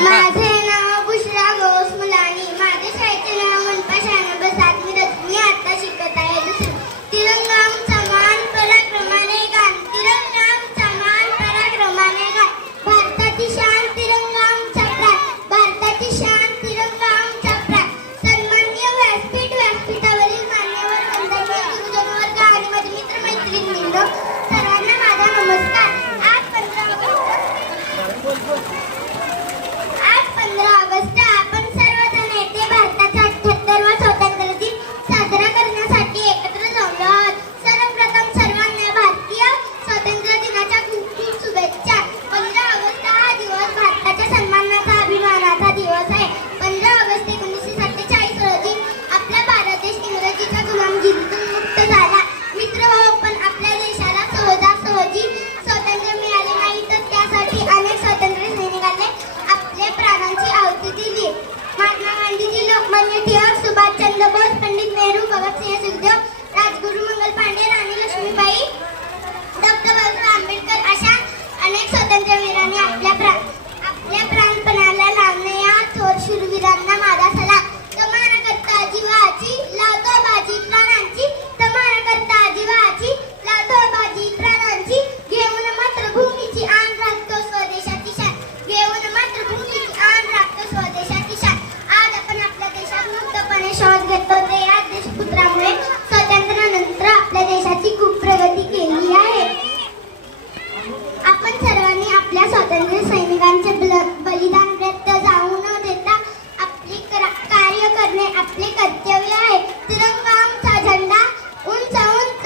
马子